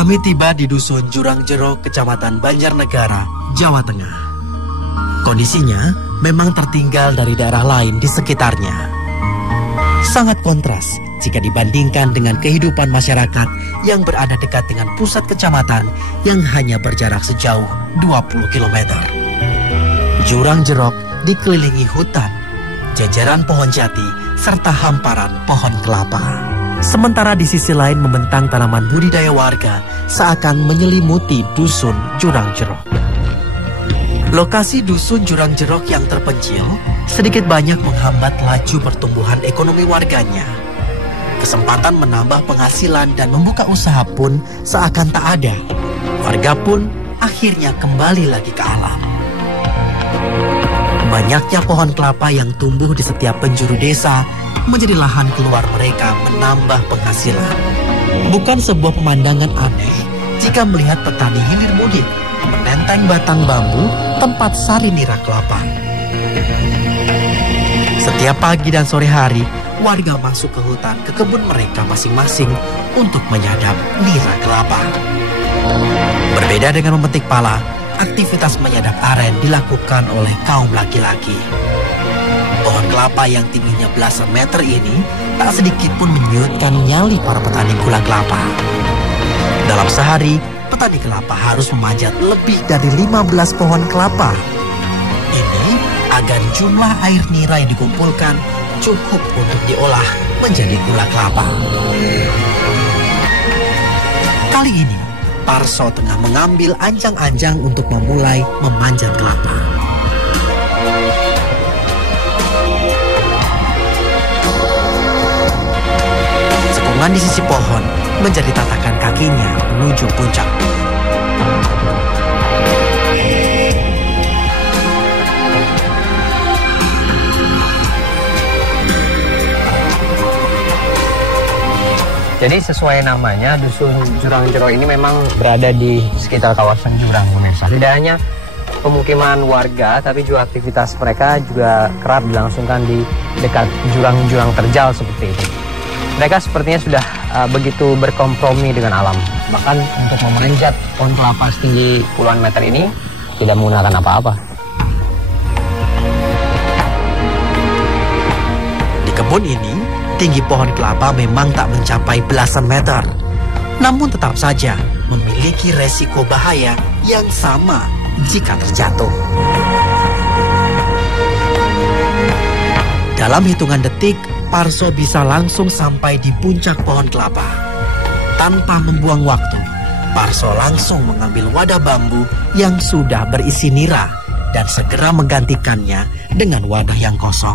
Kami tiba di Dusun Jurang Jeruk, Kecamatan Banjarnegara, Jawa Tengah. Kondisinya memang tertinggal dari daerah lain di sekitarnya. Sangat kontras jika dibandingkan dengan kehidupan masyarakat yang berada dekat dengan pusat kecamatan yang hanya berjarak sejauh 20 km. Jurang Jeruk dikelilingi hutan, jajaran pohon jati, serta hamparan pohon kelapa. Sementara di sisi lain membentang tanaman budidaya warga seakan menyelimuti Dusun Jurang Jeruk. Lokasi Dusun Jurang Jeruk yang terpencil sedikit banyak menghambat laju pertumbuhan ekonomi warganya. Kesempatan menambah penghasilan dan membuka usaha pun seakan tak ada. Warga pun akhirnya kembali lagi ke alam. Banyaknya pohon kelapa yang tumbuh di setiap penjuru desa menjadi lahan keluar mereka menambah penghasilan. Bukan sebuah pemandangan aneh jika melihat petani hilir mudik menenteng batang bambu tempat sari nira kelapa. Setiap pagi dan sore hari, warga masuk ke hutan ke kebun mereka masing-masing untuk menyadap nira kelapa. Berbeda dengan memetik pala, aktivitas menyadap aren dilakukan oleh kaum laki-laki. Pohon kelapa yang tingginya belasan meter ini tak sedikit pun menyurutkan nyali para petani gula kelapa. Dalam sehari, petani kelapa harus memanjat lebih dari 15 pohon kelapa. Ini agar jumlah air nira yang dikumpulkan cukup untuk diolah menjadi gula kelapa. Kali ini, Parso tengah mengambil anjang-anjang untuk memulai memanjat kelapa. Cekungan di sisi pohon menjadi tatakan kakinya menuju puncak. Jadi sesuai namanya, Dusun Jurang Jeruk ini memang berada di sekitar kawasan jurang, pemirsa. Tidak hanya pemukiman warga, tapi juga aktivitas mereka juga kerap dilangsungkan di dekat jurang-jurang terjal seperti ini. Mereka sepertinya sudah begitu berkompromi dengan alam. Bahkan untuk memanjat pohon kelapa setinggi puluhan meter ini tidak menggunakan apa-apa. Di kebun ini, tinggi pohon kelapa memang tak mencapai belasan meter. Namun tetap saja memiliki resiko bahaya yang sama jika terjatuh. Dalam hitungan detik, Parso bisa langsung sampai di puncak pohon kelapa. Tanpa membuang waktu, Parso langsung mengambil wadah bambu yang sudah berisi nira dan segera menggantikannya dengan wadah yang kosong.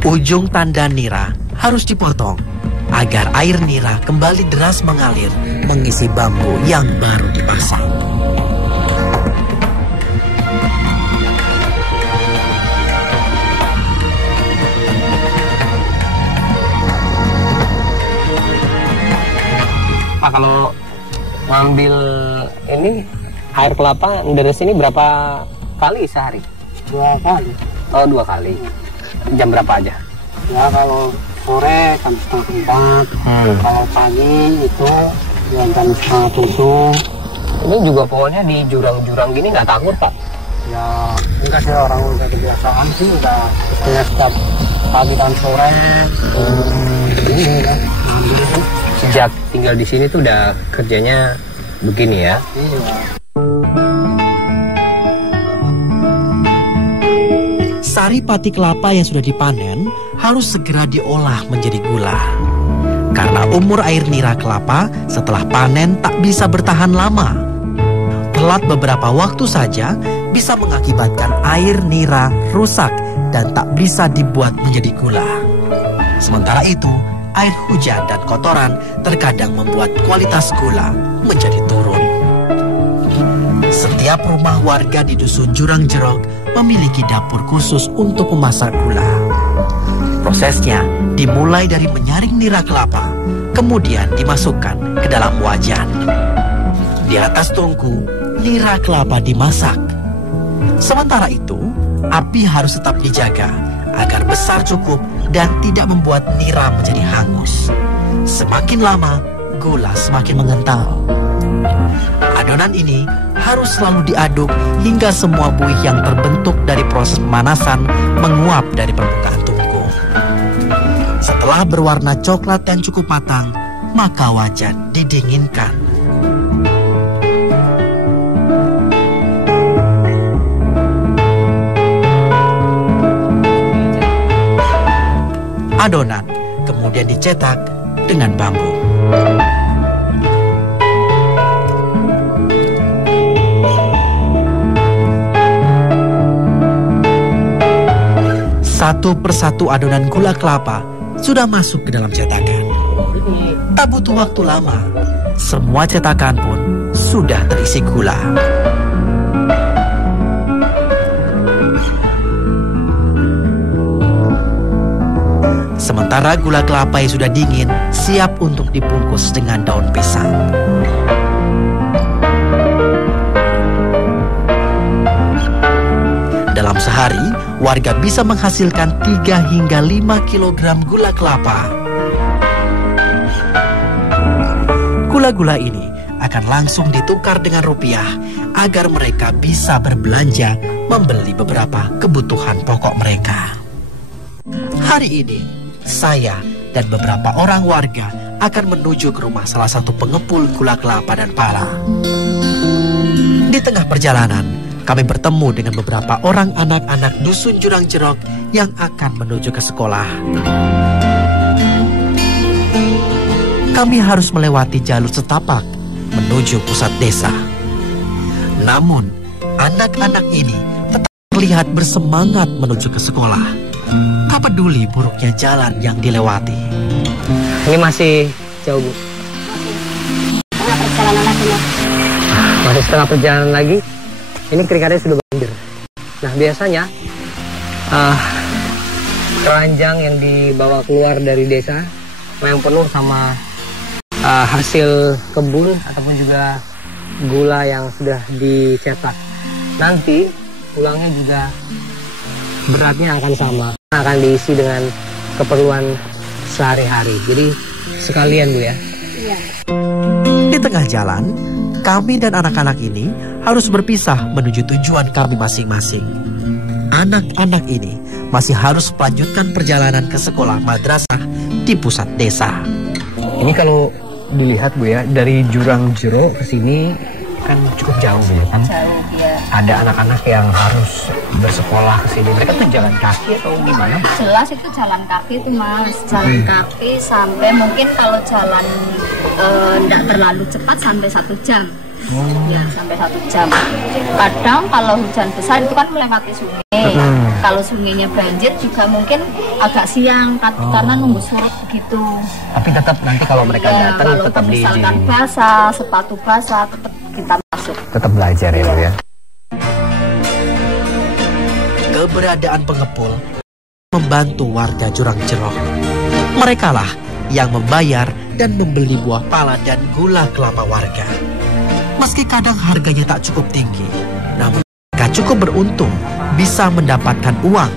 Ujung tanda nira harus dipotong agar air nira kembali deras mengalir mengisi bambu yang baru dipasang. Pak, kalau ngambil ini air kelapa deres ini berapa kali sehari? 2 kali. Oh, 2 kali. Jam berapa aja? Ya kalau sore jam 3:30, kalau pagi itu jam 6:30. Ini juga pohonnya di jurang-jurang gini nggak takut, Pak? Ya enggak sih, orang udah kebiasaan sih, udah setiap pagi dan sore ini kan ambil sih. Sejak tinggal di sini tuh udah kerjanya begini ya? Iya. Sari pati kelapa yang sudah dipanen harus segera diolah menjadi gula. Karena umur air nira kelapa setelah panen tak bisa bertahan lama, Telat beberapa waktu saja bisa mengakibatkan air nira rusak dan tak bisa dibuat menjadi gula. Sementara itu, air hujan dan kotoran terkadang membuat kualitas gula menjadi turun. Setiap rumah warga di Dusun Jurang Jerok memiliki dapur khusus untuk memasak gula. Prosesnya dimulai dari menyaring nira kelapa, kemudian dimasukkan ke dalam wajan. Di atas tungku, nira kelapa dimasak. Sementara itu, api harus tetap dijaga agar besar cukup dan tidak membuat nira menjadi hangus. Semakin lama, gula semakin mengental. Adonan ini harus selalu diaduk hingga semua buih yang terbentuk dari proses pemanasan menguap dari permukaan tungku. Setelah berwarna coklat dan cukup matang, maka wajan didinginkan. Adonan kemudian dicetak dengan bambu. Satu persatu adonan gula kelapa sudah masuk ke dalam cetakan. Tak butuh waktu lama, semua cetakan pun sudah terisi gula. Sementara gula kelapa yang sudah dingin siap untuk dibungkus dengan daun pisang. Dalam sehari, warga bisa menghasilkan 3 hingga 5 kg gula kelapa. Gula-gula ini akan langsung ditukar dengan rupiah agar mereka bisa berbelanja membeli beberapa kebutuhan pokok mereka. Hari ini, saya dan beberapa orang warga akan menuju ke rumah salah satu pengepul gula kelapa dan pala. Di tengah perjalanan, kami bertemu dengan beberapa orang anak-anak Dusun Jurang Jerok yang akan menuju ke sekolah. Kami harus melewati jalur setapak menuju pusat desa. Namun, anak-anak ini tetap terlihat bersemangat menuju ke sekolah. Tak peduli buruknya jalan yang dilewati. Ini masih jauh, Bu? Setengah perjalanan lagi, Mas. Masih setengah perjalanan lagi. Ini kering-keringnya sudah banjir. Nah, biasanya keranjang yang dibawa keluar dari desa yang penuh sama hasil kebun ataupun juga gula yang sudah dicetak. Nanti pulangnya juga beratnya akan sama, akan diisi dengan keperluan sehari-hari. Jadi sekalian, Bu, ya. Iya. Di tengah jalan, kami dan anak-anak ini harus berpisah menuju tujuan kami masing-masing. Anak-anak ini masih harus melanjutkan perjalanan ke sekolah madrasah di pusat desa. Ini kalau dilihat, Bu, ya, dari Jurang Jerok ke sini kan cukup jauh, Bu, ya, kan? Jauh, ya. Ada anak-anak yang harus bersekolah ke sini. Mereka tuh jalan kaki atau gimana? Jelas itu jalan kaki tuh, Mas. Jalan kaki sampai mungkin kalau jalan tidak terlalu cepat sampai 1 jam. Ya, sampai 1 jam. Kadang kalau hujan besar itu kan melewati sungai. Kalau sungainya banjir juga mungkin agak siang karena nunggu surut begitu. Tapi tetap nanti kalau mereka datang kalau tetap misalkan diizinin. basah, sepatu basah, tetap kita masuk. Tetap belajar ya, Bu, ya. Keberadaan pengepul membantu warga Jurang Jerok. Merekalah yang membayar dan membeli buah pala dan gula kelapa warga. Meski kadang harganya tak cukup tinggi, namun mereka cukup beruntung bisa mendapatkan uang.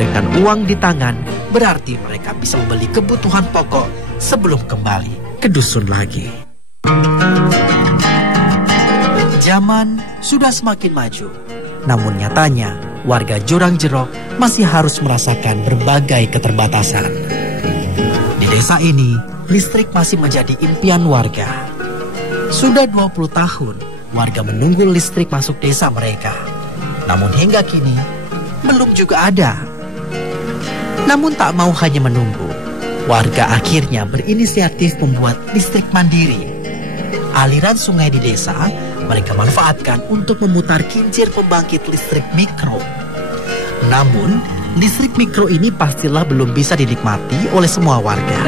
Dengan uang di tangan, berarti mereka bisa membeli kebutuhan pokok sebelum kembali ke dusun lagi. Zaman sudah semakin maju, namun nyatanya warga Jurang Jerok masih harus merasakan berbagai keterbatasan. Di desa ini, listrik masih menjadi impian warga. Sudah 20 tahun, warga menunggu listrik masuk desa mereka. Namun hingga kini, belum juga ada. Namun tak mau hanya menunggu, warga akhirnya berinisiatif membuat listrik mandiri. aliran sungai di desa mereka manfaatkan untuk memutar kincir pembangkit listrik mikro. Namun, listrik mikro ini pastilah belum bisa dinikmati oleh semua warga.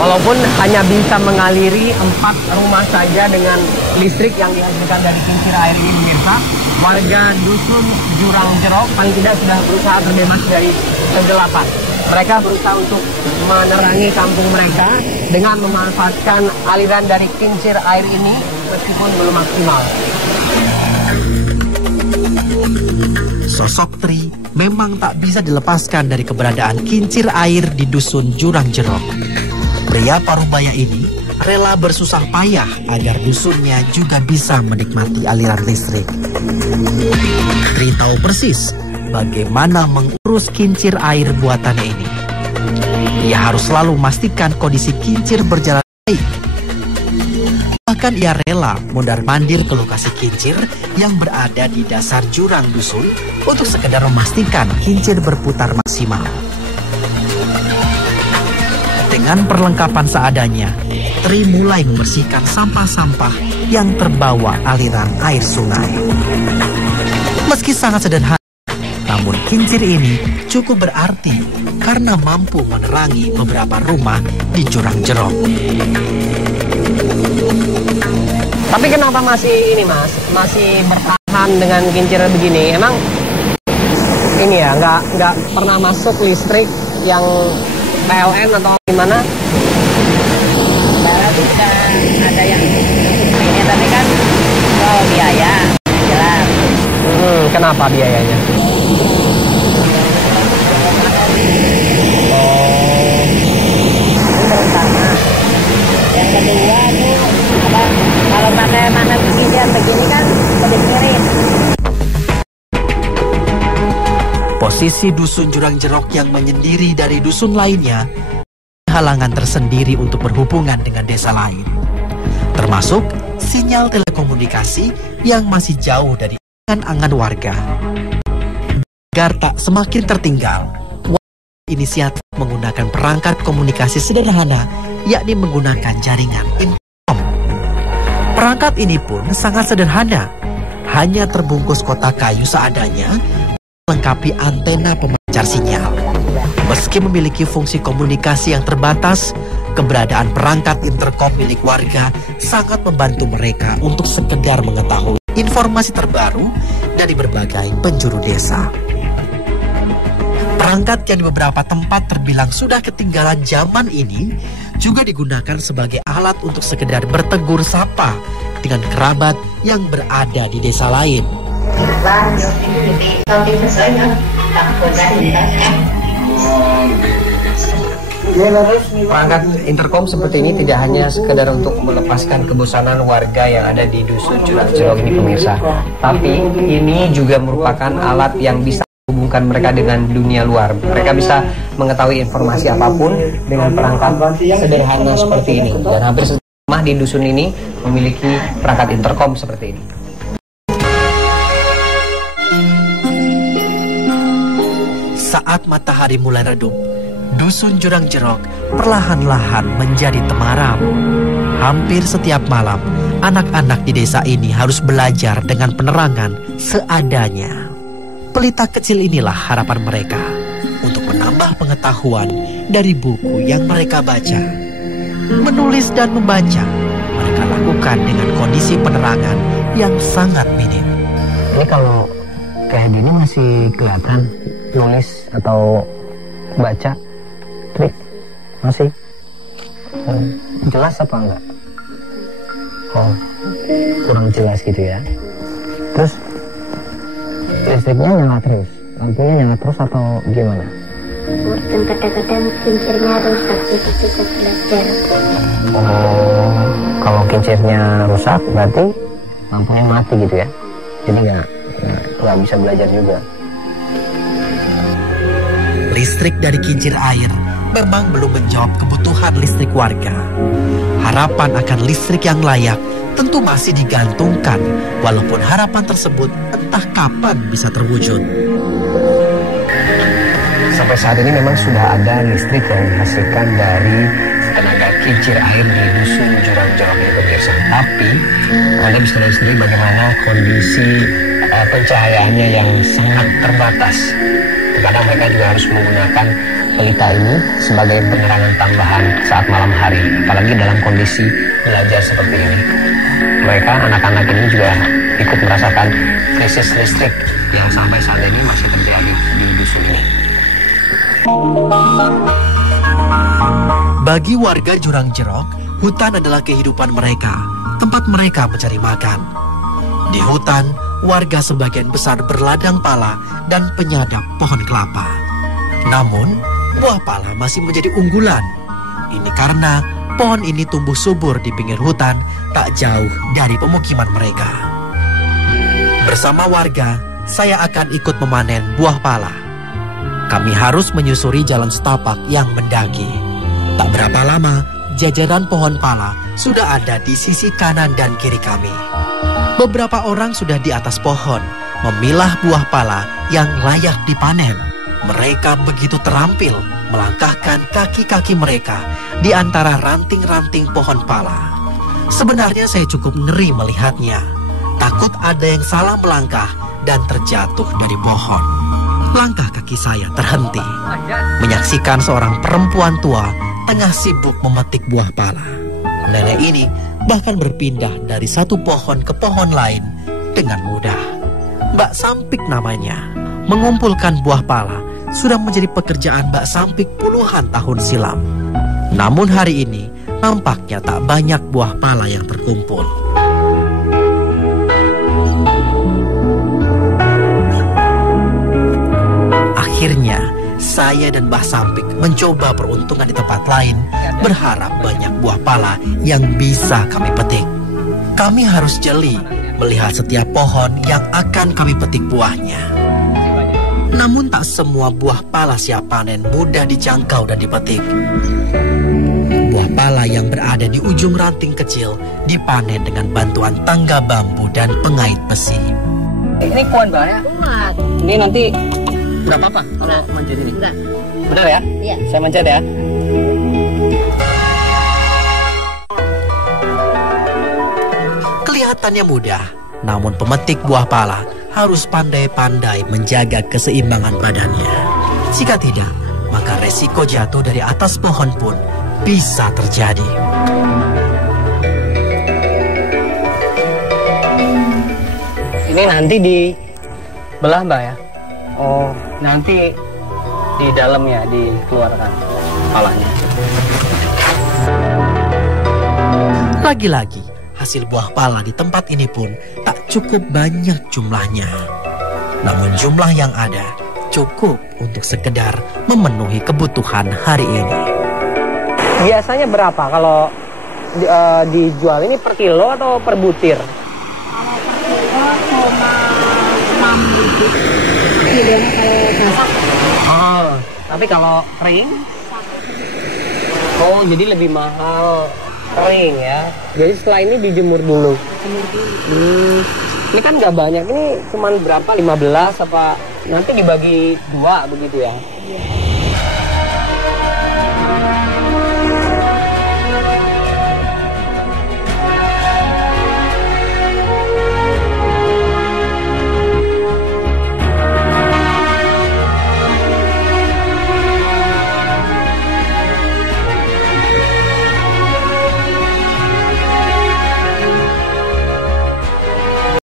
Walaupun hanya bisa mengaliri 4 rumah saja dengan listrik yang dihasilkan dari kincir air ini pemirsa, warga dusun Jurang Jerok paling tidak sudah berusaha terbebas dari kegelapan. Mereka berusaha untuk menerangi kampung mereka dengan memanfaatkan aliran dari kincir air ini meskipun belum maksimal. Sosok Tri memang tak bisa dilepaskan dari keberadaan kincir air di dusun Jurang Jerok. Pria parubaya ini rela bersusah payah agar dusunnya juga bisa menikmati aliran listrik. Tri tahu persis bagaimana mengurus kincir air buatannya ini. Ia harus selalu memastikan kondisi kincir berjalan baik. Bahkan ia rela mondar-mandir ke lokasi kincir yang berada di dasar jurang dusun untuk sekedar memastikan kincir berputar maksimal. Dengan perlengkapan seadanya, Tri mulai membersihkan sampah-sampah yang terbawa aliran air sungai. Meski sangat sederhana, namun kincir ini cukup berarti karena mampu menerangi beberapa rumah di Jurang Jerok. Tapi kenapa masih ini Mas, masih bertahan dengan kincir begini? Emang ini ya nggak pernah masuk listrik yang PLN atau gimana? Barat bisa ada yang ini, tapi kan biaya jelas. Kenapa biayanya? Pertama, yang kedua tuh apa? Kalau mana begini kan dikirim. Posisi dusun Jurang Jerok yang menyendiri dari dusun lainnya, halangan tersendiri untuk berhubungan dengan desa lain. Termasuk sinyal telekomunikasi yang masih jauh dari angan-angan warga. Agar tak semakin tertinggal, warga inisiatif menggunakan perangkat komunikasi sederhana, yakni menggunakan jaringan intercom. Perangkat ini pun sangat sederhana, hanya terbungkus kotak kayu seadanya, melengkapi antena pemancar sinyal. Meski memiliki fungsi komunikasi yang terbatas, keberadaan perangkat intercom milik warga sangat membantu mereka untuk sekedar mengetahui informasi terbaru dari berbagai penjuru desa. Perangkat yang di beberapa tempat terbilang sudah ketinggalan zaman ini juga digunakan sebagai alat untuk sekedar bertegur sapa dengan kerabat yang berada di desa lain. Perangkat intercom seperti ini tidak hanya sekedar untuk melepaskan kebosanan warga yang ada di dusun Jurang Jerok ini pemirsa, tapi ini juga merupakan alat yang bisa menghubungkan mereka dengan dunia luar. Mereka bisa mengetahui informasi apapun dengan perangkat sederhana seperti ini. Dan hampir setiap rumah di dusun ini memiliki perangkat intercom seperti ini. Saat matahari mulai redup, dusun Jurang Jerok perlahan-lahan menjadi temaram. Hampir setiap malam, anak-anak di desa ini harus belajar dengan penerangan seadanya. Pelita kecil inilah harapan mereka untuk menambah pengetahuan dari buku yang mereka baca. Menulis dan membaca, mereka lakukan dengan kondisi penerangan yang sangat minim. Ini kalau kayak gini masih kelihatan nulis atau baca, Trik? Masih? Jelas apa enggak? Oh, kurang jelas gitu ya. Terus listriknya nyala terus? Lampunya nyala terus atau gimana? Dan kadang-kadang kincirnya rusak, itu bisa belajar. Oh, kalau kincirnya rusak berarti lampunya mati gitu ya? Jadi nggak bisa belajar juga. Listrik dari kincir air memang belum menjawab kebutuhan listrik warga. Harapan akan listrik yang layak tentu masih digantungkan, walaupun harapan tersebut entah kapan bisa terwujud. Sampai saat ini memang sudah ada listrik yang dihasilkan dari tenaga kincir air di dusun jurang jerok ini pemirsa. Tapi Anda bisa lihat sendiri bagaimana kondisi pencahayaannya yang sangat terbatas. Terkadang mereka juga harus menggunakan pelita ini sebagai penerangan tambahan saat malam hari, apalagi dalam kondisi belajar seperti ini. Mereka, anak-anak ini juga ikut merasakan krisis listrik yang sampai saat ini masih terjadi di dusun ini. Bagi warga Jurang Jerok, hutan adalah kehidupan mereka, tempat mereka mencari makan. Di hutan, warga sebagian besar berladang pala dan penyadap pohon kelapa. Namun, buah pala masih menjadi unggulan. Ini karena pohon ini tumbuh subur di pinggir hutan, tak jauh dari pemukiman mereka. Bersama warga, saya akan ikut memanen buah pala. Kami harus menyusuri jalan setapak yang mendaki. Tak berapa lama, jajaran pohon pala sudah ada di sisi kanan dan kiri kami. Beberapa orang sudah di atas pohon, memilah buah pala yang layak dipanen. Mereka begitu terampil melangkahkan kaki-kaki mereka di antara ranting-ranting pohon pala. Sebenarnya saya cukup ngeri melihatnya. Takut ada yang salah melangkah dan terjatuh dari pohon. Langkah kaki saya terhenti, menyaksikan seorang perempuan tua tengah sibuk memetik buah pala. Nenek ini bahkan berpindah dari satu pohon ke pohon lain dengan mudah. Mbak Sampik namanya. Mengumpulkan buah pala sudah menjadi pekerjaan Mbak Sampik puluhan tahun silam. Namun hari ini nampaknya tak banyak buah pala yang terkumpul. Akhirnya saya dan Mbah Sampik mencoba peruntungan di tempat lain, berharap banyak buah pala yang bisa kami petik. Kami harus jeli melihat setiap pohon yang akan kami petik buahnya. Namun tak semua buah pala siap panen mudah dijangkau dan dipetik. Buah pala yang berada di ujung ranting kecil dipanen dengan bantuan tangga bambu dan pengait besi. Ini kuat banget ya? Kuat. Ini nanti nggak apa-apa kalau manjat ini? Enggak. Benar ya? Iya. Saya manjat ya. Kelihatannya mudah, namun pemetik buah pala harus pandai-pandai menjaga keseimbangan badannya. Jika tidak, maka resiko jatuh dari atas pohon pun bisa terjadi. Ini nanti dibelah Mbak ya? Oh, nanti di dalamnya dikeluarkan palanya. Lagi-lagi, hasil buah pala di tempat ini pun tak cukup banyak jumlahnya. Namun jumlah yang ada cukup untuk sekedar memenuhi kebutuhan hari ini. Biasanya berapa kalau dijual ini, per kilo atau per butir? Oh, tapi kalau kering? Oh, jadi lebih mahal kering ya. Jadi setelah ini dijemur dulu. Ini kan nggak banyak, ini cuman berapa? 15 apa? Nanti dibagi 2 begitu ya?